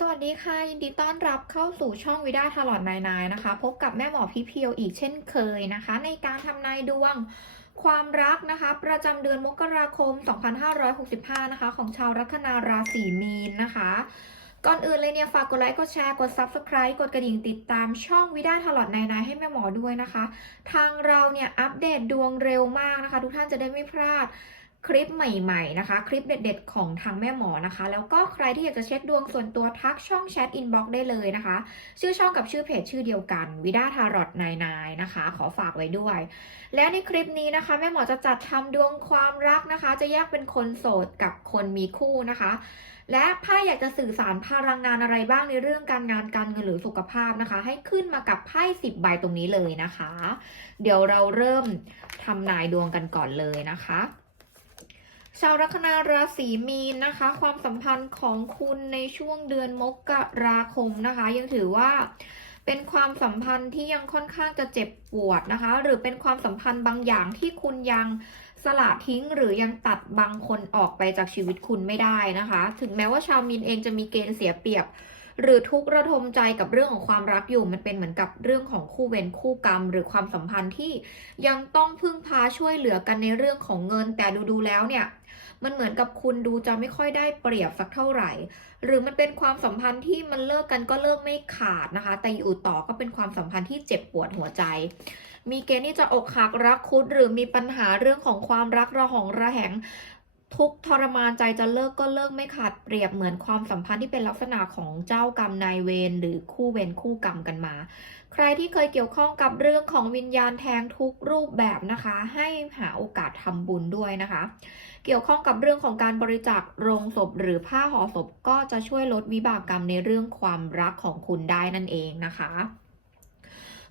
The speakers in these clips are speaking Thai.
สวัสดีค่ะ ยินดีต้อนรับเข้าสู่ช่องวิด้าทาลอดนายนายนะคะ พบกับแม่หมอพี่เพียวอีกเช่นเคยนะคะ ในการทำนายดวงความรักนะคะ ประจำเดือนมกราคม 2565 นะคะ ของชาวลัคนาราศีมีนนะคะ ก่อนอื่นเลยเนี่ย ฝากกดไลค์กดแชร์กด Subscribe กดกระดิ่งติดตามช่องวิด้าทลอดนายนายให้แม่หมอด้วยนะคะ ทางเราเนี่ย อัปเดตดวงเร็วมากนะคะ ทุกท่านจะได้ไม่พลาด คลิปใหม่ๆนะคะ คลิปเด็ด ๆ ของทางแม่หมอนะคะ แล้วก็ใครที่อยากจะเช็คดวงส่วนตัวทักช่องแชทอินบ็อกซ์ได้เลยนะคะ ชื่อช่องกับชื่อเพจชื่อเดียวกันวิด้าทารอดนายนายนะคะ ขอฝากไว้ด้วย และในคลิปนี้นะคะ แม่หมอจะจัดทำดวงความรักนะคะ จะแยกเป็นคนโสดกับคนมีคู่นะคะ และไพ่อยากจะสื่อสารพลังงานอะไรบ้างในเรื่องการงานการเงินหรือสุขภาพนะคะ ให้ขึ้นมากับไพ่สิบใบตรงนี้เลยนะคะ เดี๋ยวเราเริ่มทำนายดวงกันก่อนเลยนะคะ ชาวลัคนาราศีมีนนะคะ ความสัมพันธ์ของคุณในช่วงเดือนมกราคมนะคะ ยังถือว่าเป็นความสัมพันธ์ที่ยังค่อนข้างจะเจ็บปวดนะคะ หรือเป็นความสัมพันธ์บางอย่างที่คุณยังสละทิ้งหรือยังตัดบางคนออกไปจากชีวิตคุณไม่ได้นะคะ ถึงแม้ว่าชาวมีนเองจะมีเกณฑ์เสียเปรียบ หรือทุกข์ระทมใจกับเรื่องของความรักอยู่ มันเป็นเหมือนกับเรื่องของคู่เวรคู่กรรม หรือความสัมพันธ์ที่ยังต้องพึ่งพาช่วยเหลือกันในเรื่องของเงิน แต่ดูๆแล้วเนี่ย มันเหมือนกับคุณดูจะไม่ค่อยได้เปรียบสักเท่าไหร่ หรือมันเป็นความสัมพันธ์ที่มันเลิกกันก็เลิกไม่ขาดนะคะ แต่อยู่ต่อก็เป็นความสัมพันธ์ที่เจ็บปวดหัวใจ มีเกณฑ์ที่จะอกหักรักคุดหรือมีปัญหาเรื่องของความรักระหองระแหง ทุกทรมานใจจะเลิกก็เลิกไม่ขาดเปรียบเหมือนความสัมพันธ์ที่เป็นลักษณะของเจ้ากรรมนายเวรหรือคู่เวรคู่กรรมกันมา ใครที่เคยเกี่ยวข้องกับเรื่องของวิญญาณแทงทุกรูปแบบนะคะ ให้หาโอกาสทำบุญด้วยนะคะ เกี่ยวข้องกับเรื่องของการบริจาคโรงศพหรือผ้าห่อศพก็จะช่วยลดวิบากกรรมในเรื่องความรักของคุณได้นั่นเองนะคะ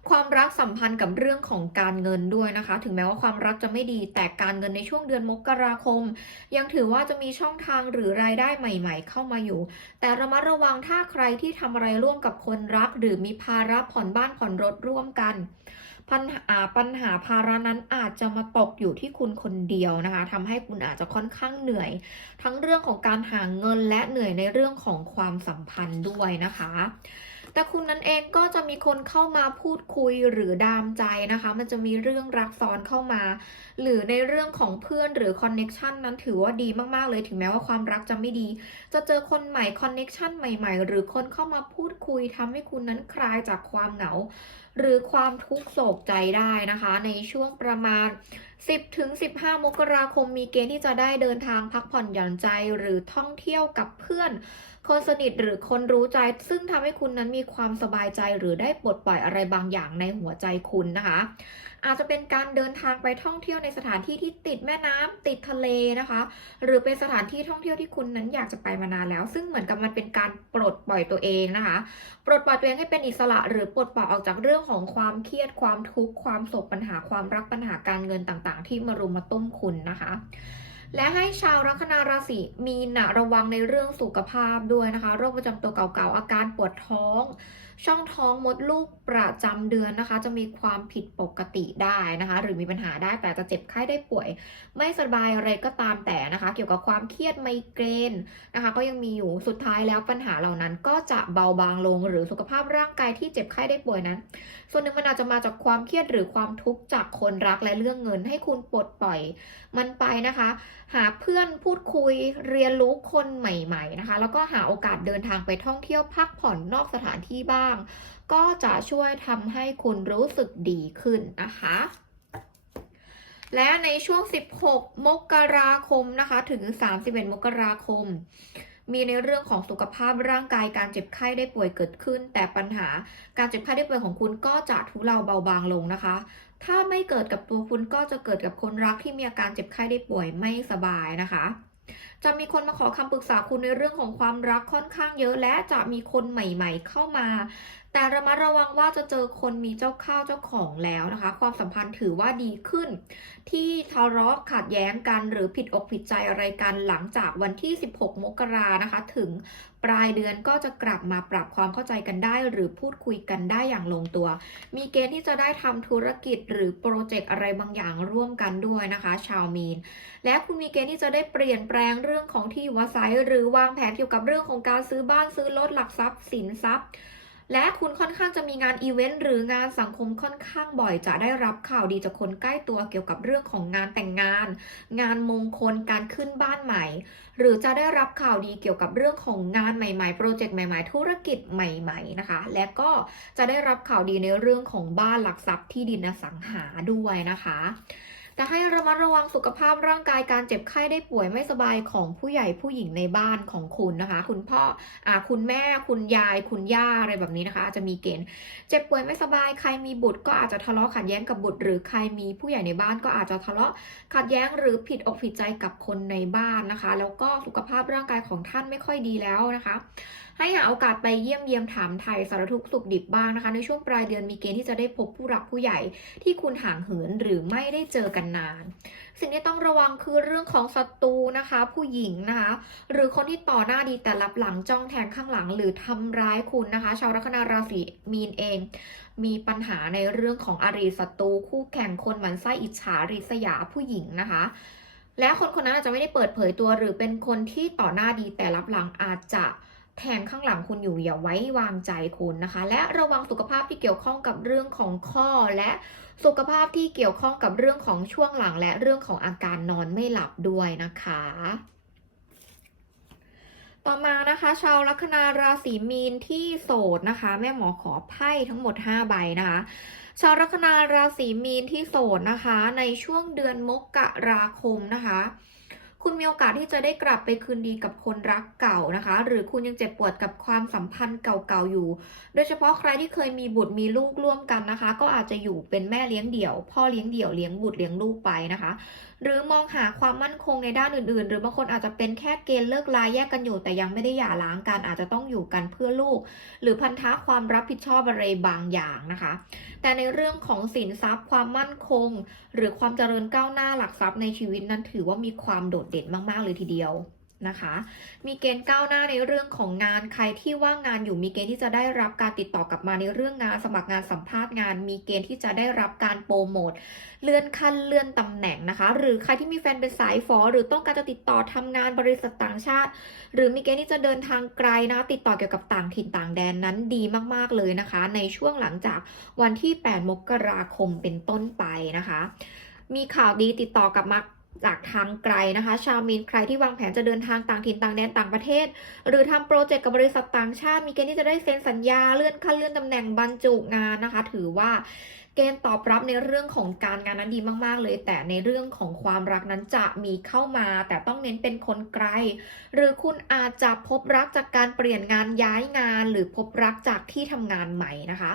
ความรักสัมพันธ์กับเรื่องของการเงินด้วยนะคะ ถึงแม้ว่าความรักจะไม่ดีแต่การเงินในช่วงเดือนมกราคม ยังถือว่าจะมีช่องทางหรือรายได้ใหม่ ๆ เข้ามาอยู่ แต่ระมัดระวังถ้าใครที่ทำอะไรร่วมกับคนรัก หรือมีภาระผ่อนบ้านผ่อนรถร่วมกันปัญหาปัญหาภาระนั้นอาจจะมาตกอยู่ที่คุณคนเดียวนะคะทำให้คุณอาจจะค่อนข้างเหนื่อย ทั้งเรื่องของการหาเงินและเหนื่อยในเรื่องของความสัมพันธ์ด้วยนะคะ แต่คุณนั้นเองก็จะมีคนเข้ามาพูดคุยหรือดามใจนะคะ มันจะมีเรื่องรักซ้อนเข้ามา หรือในเรื่องของเพื่อนหรือคอนเน็ชันนั้นถือว่าดีมากๆเลยถึงแม้ว่าความรักจะไม่ดี จะเจอคนใหม่คอนเน็ชันใหม่ ๆ หรือคนเข้ามาพูดคุยทำให้คุณนั้นคลายจากความเหงาหรือความทุกข์โศกใจได้นะคะ ในช่วงประมาณ 10ถึง15 มกราคมมีเกณฑ์ที่จะได้เดินทางพักผ่อนหย่อนใจหรือท่องเที่ยวกับเพื่อน คนสนิทหรือคนรู้ใจ ซึ่งทำให้คุณนั้นมีความสบายใจหรือได้ปลดปล่อยอะไรบางอย่างในหัวใจคุณนะคะ อาจจะเป็นการเดินทางไปท่องเที่ยวในสถานที่ที่ติดแม่น้ำติดทะเลนะคะ หรือเป็นสถานที่ท่องเที่ยวที่คุณนั้นอยากจะไปมานานแล้ว ซึ่งเหมือนกับมันเป็นการปลดปล่อยตัวเองนะคะ ปลดปล่อยตัวเองให้เป็นอิสระหรือปลดปล่อยออกจากเรื่องของความเครียดความทุกข์ความโศกปัญหาความรักปัญหาการเงินต่างๆ ที่มารุมมาตุ้มคุณนะคะ และให้ชาวลัคนาราศีมีนนะระวังในเรื่องสุขภาพด้วยนะคะ โรคประจำตัวเก่าๆ อาการปวดท้อง ช่องท้องมดลูกประจำเดือนนะคะ จะมีความผิดปกติได้นะคะ หรือมีปัญหาได้แต่จะเจ็บไข้ได้ป่วย ไม่สบายอะไรก็ตามแต่นะคะ เกี่ยวกับความเครียดไมเกรนนะคะ ก็ยังมีอยู่สุดท้ายแล้วปัญหาเหล่านั้นก็จะเบาบางลงหรือสุขภาพร่างกายที่เจ็บไข้ได้ป่วยนั้น ส่วนหนึ่งมันอาจจะมาจากความเครียดหรือความทุกข์จากคนรักและเรื่องเงินให้คุณปลดปล่อยมันไปนะคะหาเพื่อนพูดคุยเรียนรู้คนใหม่ ๆนะคะ แล้วก็หาโอกาสเดินทางไปท่องเที่ยวพักผ่อนนอกสถานที่บ้าง ก็จะช่วยทำให้คุณรู้สึกดีขึ้นนะคะและในช่วง 16 มกราคมนะคะ ถึง 31 มกราคม มีในเรื่องของสุขภาพร่างกายการเจ็บไข้ได้ป่วยเกิดขึ้น แต่ปัญหาการเจ็บไข้ได้ป่วยของคุณก็จะทุเลาเบาบางลงนะคะ ถ้าไม่เกิดกับตัวคุณก็จะเกิดกับคนรักที่มีอาการเจ็บไข้ได้ป่วยไม่สบายนะคะ จะมีคนมาขอคำปรึกษาคุณในเรื่องของความรักค่อนข้างเยอะ และจะมีคนใหม่ ๆ เข้ามา แต่ระมัดระวังว่าจะเจอคนมีเจ้าข้าวเจ้าของแล้วนะคะ ความสัมพันธ์ถือว่าดีขึ้น ที่ทะเลาะขัดแย้งกันหรือผิดอกผิดใจอะไรกันหลังจากวันที่ 16 มกรานะคะ ถึงปลายเดือนก็จะกลับมาปรับความเข้าใจกันได้ หรือพูดคุยกันได้อย่างลงตัว มีเกณฑ์ที่จะได้ทำธุรกิจหรือโปรเจกต์อะไรบางอย่างร่วมกันด้วยนะคะ ชาวมีน และคุณมีเกณฑ์ที่จะได้เปลี่ยนแปลงเรื่องรื่องของที่อยู่อาศัยหรือวางแผนเกี่ยวกับเรื่องของการซื้อบ้านซื้อรถหลักทรัพย์สินทรัพย์ และคุณค่อนข้างจะมีงานอีเวนต์หรืองานสังคมค่อนข้างบ่อย จะได้รับข่าวดีจากคนใกล้ตัวเกี่ยวกับเรื่องของงานแต่งงาน งานมงคลการขึ้นบ้านใหม่ หรือจะได้รับข่าวดีเกี่ยวกับเรื่องของงานใหม่ๆโปรเจกต์ใหม่ ๆ ธุรกิจใหม่ ๆนะคะ และก็จะได้รับข่าวดีในเรื่องของบ้านหลักทรัพย์ที่ดินอสังหาด้วยนะคะ แต่ให้ระมัดระวังสุขภาพร่างกายการเจ็บไข้ได้ป่วยไม่สบายของผู้ใหญ่ผู้หญิงในบ้านของคุณนะคะ คุณพ่ออ่าคุณแม่คุณยาย คุณย่าอะไรแบบนี้นะคะ อาจจะมีเกณฑ์เจ็บป่วยไม่สบายใครมีบุตรก็อาจจะทะเลาะขัดแย้งกับบุตร หรือใครมีผู้ใหญ่ในบ้านก็อาจจะทะเลาะขัดแย้งหรือผิดอกผิดใจกับคนในบ้านนะคะ แล้วก็สุขภาพร่างกายของท่านไม่ค่อยดีแล้วนะคะ ให้หาโอกาสไปเยี่ยมเยียมถามไทยสารทุกข์สุขดิบบ้างนะคะ ในช่วงปลายเดือนมีเกณฑ์ที่จะได้พบผู้รักผู้ใหญ่ที่คุณห่างเหินหรือไม่ได้เจอกันนาน สิ่งที่ต้องระวังคือเรื่องของศัตรูนะคะ ผู้หญิงนะคะ หรือคนที่ต่อหน้าดีแต่รับหลังจ้องแทงข้างหลังหรือทำร้ายคุณนะคะ ชาวลัคนาราศีมีนเอง มีปัญหาในเรื่องของอริศัตรูคู่แข่งคนหมันไส้อิจฉาริษยาผู้หญิงนะคะและคนคนนั้นอาจจะไม่ได้เปิดเผยตัว หรือเป็นคนที่ต่อหน้าดีแต่รับหลังอาจจะ แทงข้างหลังคุณอยู่อย่าไว้วางใจคุณนะคะ และระวังสุขภาพที่เกี่ยวข้องกับเรื่องของข้อและสุขภาพที่เกี่ยวข้องกับเรื่องของช่วงหลังและเรื่องของอาการนอนไม่หลับด้วยนะคะ ต่อมานะคะ ชาวลัคนาราศีมีนที่โสดนะคะ แม่หมอขอไพ่ทั้งหมด 5 ใบนะคะชาวลัคนาราศีมีนที่โสดนะคะ ในช่วงเดือนมกราคมนะคะ คุณมีโอกาสที่จะได้กลับไปคืนดีกับคนรักเก่านะคะ หรือคุณยังเจ็บปวดกับความสัมพันธ์เก่าๆอยู่ โดยเฉพาะใครที่เคยมีบุตรมีลูกร่วมกันนะคะ ก็อาจจะอยู่เป็นแม่เลี้ยงเดี่ยว พ่อเลี้ยงเดี่ยวเลี้ยงบุตรเลี้ยงลูกไปนะคะ หรือมองหาความมั่นคงในด้านอื่นๆ หรือบางคนอาจจะเป็นแค่เกณฑ์เลิกลาแยกกันอยู่ แต่ยังไม่ได้หย่าร้างกันอาจจะต้องอยู่กันเพื่อลูก หรือพันธะความรับผิดชอบอะไรบางอย่างนะคะ แต่ในเรื่องของสินทรัพย์ความมั่นคง หรือความเจริญก้าวหน้าหลักทรัพย์ในชีวิตนั้นถือว่ามีความโดดด่นมาก ๆ เลยทีเดียวนะคะ มีเกณฑ์ก้าวหน้าในเรื่องของงานใครที่ว่างงานอยู่มีเกณฑ์ที่จะได้รับการติดต่อกลับมาในเรื่องงานสมัครงานสัมภาษณ์งาน มีเกณฑ์ที่จะได้รับการโปรโมทเลื่อนขั้นเลื่อนตำแหน่งนะคะ หรือใครที่มีแฟนเป็นสายฟอหรือต้องการจะติดต่อทำงานบริษัทต่างชาติ หรือมีเกณฑ์ที่จะเดินทางไกลนะติดต่อเกี่ยวกับต่างถิ่นต่างแดนนั้นดีมากๆเลยนะคะ ในช่วงหลังจากวันที่ 8 มกราคมเป็นต้นไปนะคะมีข่าวดีติดต่อกลับมา จากทางไกลนะคะ ชาวมีนใครที่วางแผนจะเดินทางต่างถิ่นต่างแดนต่างประเทศ หรือทำโปรเจกต์กับบริษัทต่างชาติ มีเกณฑ์ที่จะได้เซ็นสัญญาเลื่อนขั้นเลื่อนตำแหน่งบรรจุงานนะคะ ถือว่าเกณฑ์ตอบรับในเรื่องของการงานนั้นดีมากๆ เลย แต่ในเรื่องของความรักนั้นจะมีเข้ามา แต่ต้องเน้นเป็นคนไกล หรือคุณอาจจะพบรักจากการเปลี่ยนงานย้ายงาน หรือพบรักจากที่ทำงานใหม่นะคะ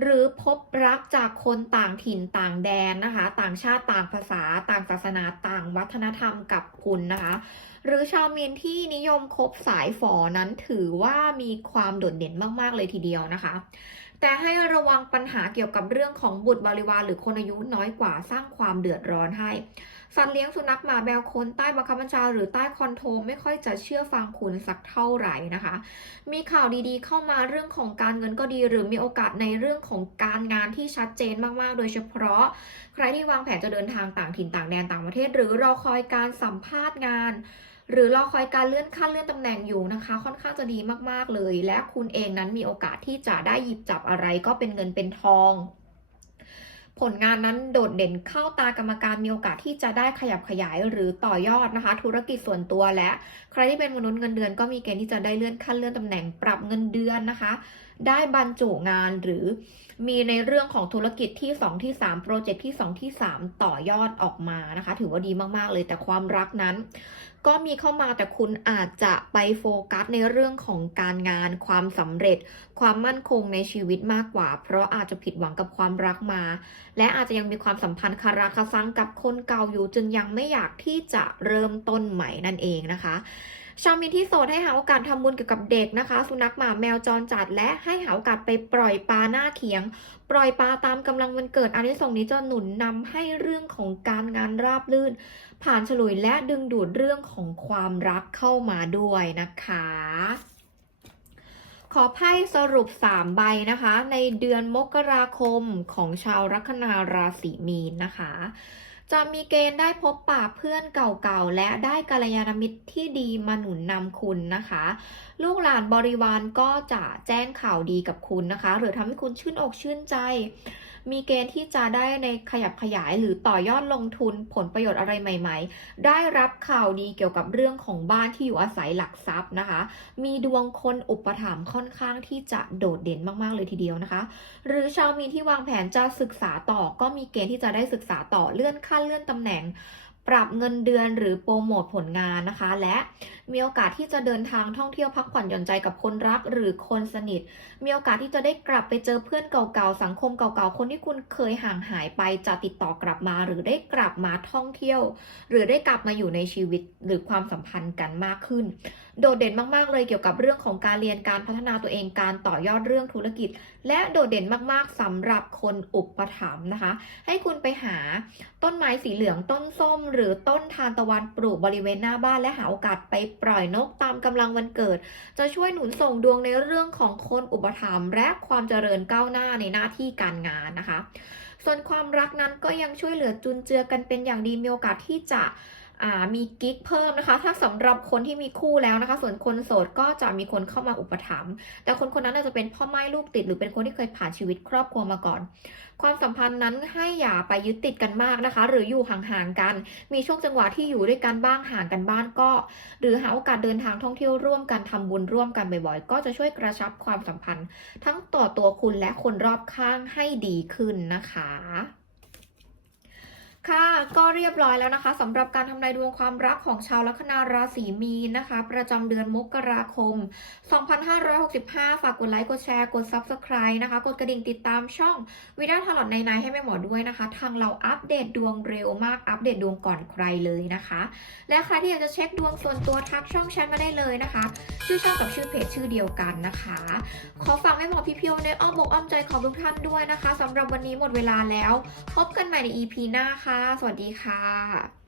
หรือพบรักจากคนต่างถิ่นต่างแดนนะคะ ต่างชาติต่างภาษา ต่างศาสนาต่างวัฒนธรรมกับคุณนะคะ หรือชาวมีนที่นิยมคบสายฝอนั้นถือว่ามีความโดดเด่นมาก ๆ เลยทีเดียวนะคะ แต่ให้ระวังปัญหาเกี่ยวกับเรื่องของบุตรบริวารหรือคนอายุน้อยกว่าสร้างความเดือดร้อนให้ สัตว์เลี้ยงสุนัขหมาแมวคนใต้บังคับบัญชาหรือใต้คอนโทรลไม่ค่อยจะเชื่อฟังคุณสักเท่าไหร่นะคะ มีข่าวดีๆ เข้ามาเรื่องของการเงินก็ดี หรือมีโอกาสในเรื่องของการงานที่ชัดเจนมากๆ โดยเฉพาะ ใครที่วางแผนจะเดินทางต่างถิ่นต่างแดนต่างประเทศ หรือรอคอยการสัมภาษณ์งาน หรือรอคอยการเลื่อนขั้นเลื่อนตำแหน่งอยู่นะคะ ค่อนข้างจะดีมากๆเลย และคุณเองนั้นมีโอกาสที่จะได้หยิบจับอะไรก็เป็นเงินเป็นทอง ผลงานนั้นโดดเด่นเข้าตากรรมการมีโอกาสที่จะได้ขยับขยายหรือต่อยอดนะคะ ธุรกิจส่วนตัวและ ใครที่เป็นมนุษย์เงินเดือนก็มีเกณฑ์ที่จะได้เลื่อนขั้นเลื่อนตำแหน่งปรับเงินเดือนนะคะ ได้บรรจุงานหรือมีในเรื่องของธุรกิจที่ 2 ที่ 3 โปรเจกต์ที่ 2 ที่ 3 ต่อยอดออกมานะคะ ถือว่าดีมากๆเลยแต่ความรักนั้น ก็มีเข้ามาแต่คุณอาจจะไปโฟกัสในเรื่องของการงาน ความสำเร็จ ความมั่นคงในชีวิตมากกว่า เพราะอาจจะผิดหวังกับความรักมา และอาจจะยังมีความสัมพันธ์คาราคาซังกับคนเก่าอยู่จึงยังไม่อยากที่จะเริ่มต้นใหม่นั่นเองนะคะ ชาวมีนที่โสดให้หาโอกาสทำบุญเกี่ยวกับเด็กนะคะ สุนัขหมาแมวจรจัด และให้หาโอกาสไปปล่อยปลาหน้าเขียง ปล่อยปลาตามกำลังวันเกิดอันนี้ส่งนี้จะหนุนนำให้เรื่องของการงานราบรื่น ผ่านฉลุยและดึงดูดเรื่องของความรักเข้ามาด้วยนะคะขอไพ่สรุป 3 ใบนะคะ ในเดือนมกราคมของชาวลัคนาราศีมีนนะคะ จะมีเกณฑ์ได้พบปะเพื่อนเก่าๆ และได้กัลยาณมิตรที่ดีมาหนุนนำคุณนะคะ ลูกหลานบริวารก็จะแจ้งข่าวดีกับคุณนะคะ หรือทำให้คุณชื่นอกชื่นใจ มีเกณฑ์ที่จะได้ในขยับขยายหรือต่อยอดลงทุนผลประโยชน์อะไรใหม่ ๆ ได้รับข่าวดีเกี่ยวกับเรื่องของบ้านที่อยู่อาศัยหลักทรัพย์นะคะ มีดวงคนอุปถัมภ์ค่อนข้างที่จะโดดเด่นมากๆเลยทีเดียวนะคะ หรือชาวมีนที่วางแผนจะศึกษาต่อก็มีเกณฑ์ที่จะได้ศึกษาต่อเลื่อนขั้นเลื่อนตำแหน่ง ปรับเงินเดือนหรือโปรโมทผลงานนะคะ และมีโอกาสที่จะเดินทางท่องเที่ยวพักผ่อนหย่อนใจกับคนรักหรือคนสนิท มีโอกาสที่จะได้กลับไปเจอเพื่อนเก่าๆ สังคมเก่าๆ คนที่คุณเคยห่างหายไปจะติดต่อกลับมา หรือได้กลับมาท่องเที่ยว หรือได้กลับมาอยู่ในชีวิตหรือความสัมพันธ์กันมากขึ้น โดดเด่นมากๆเลยเกี่ยวกับเรื่องของการเรียนการพัฒนาตัวเองการต่อยอดเรื่องธุรกิจ และโดดเด่นมากๆสำหรับคนอุปถัมภ์นะคะ ให้คุณไปหาต้นไม้สีเหลืองต้นส้ม หรือต้นทานตะวันปลูกบริเวณหน้าบ้านและหาโอกาสไปปล่อยนกตามกำลังวันเกิด จะช่วยหนุนส่งดวงในเรื่องของคนอุปถัมภ์และความเจริญก้าวหน้าในหน้าที่การงานนะคะ ส่วนความรักนั้นก็ยังช่วยเหลือจุนเจือกันเป็นอย่างดีมีโอกาสที่จะ มีกิ๊กเพิ่มนะคะ ถ้าสำหรับคนที่มีคู่แล้วนะคะ ส่วนคนโสดก็จะมีคนเข้ามาอุปถัมภ์แต่คนคนนั้นอาจจะเป็นพ่อไม้ลูกติด หรือเป็นคนที่เคยผ่านชีวิตครอบครัวมาก่อน ความสัมพันธ์นั้นให้อย่าไปยึดติดกันมากนะคะ หรืออยู่ห่างๆกัน มีช่วงจังหวะที่อยู่ด้วยกันบ้างห่างกันบ้างก็ หรือหาโอกาสเดินทางท่องเที่ยวร่วมกันทำบุญร่วมกันบ่อยๆ ก็จะช่วยกระชับความสัมพันธ์ ทั้งต่อตัวคุณและคนรอบข้างให้ดีขึ้นนะคะ ค่ะก็เรียบร้อยแล้วนะคะสำหรับการทำนายดวงความรักของชาวลัคนาราศีมีนนะคะ ประจำเดือนมกราคม 2565 ฝากกดไลค์กดแชร์กด Subscribe นะคะ กดกระดิ่งติดตามช่องวิดาทลอดในในให้แม่หมอด้วยนะคะ ทางเราอัปเดตดวงเร็วมากอัปเดตดวงก่อนใครเลยนะคะ และใครที่อยากจะเช็คดวงส่วนตัวทักช่องแชทมาได้เลยนะคะ ชื่อช่องกับชื่อเพจชื่อเดียวกันนะคะ ขอฝากแม่หมอพี่เพียวในอ้อมอกอ้อมใจของทุกท่านด้วยนะคะสำหรับวันนี้หมดเวลาแล้ว พบกันใหม่ใน EP หน้าค่ะสวัสดีค่ะ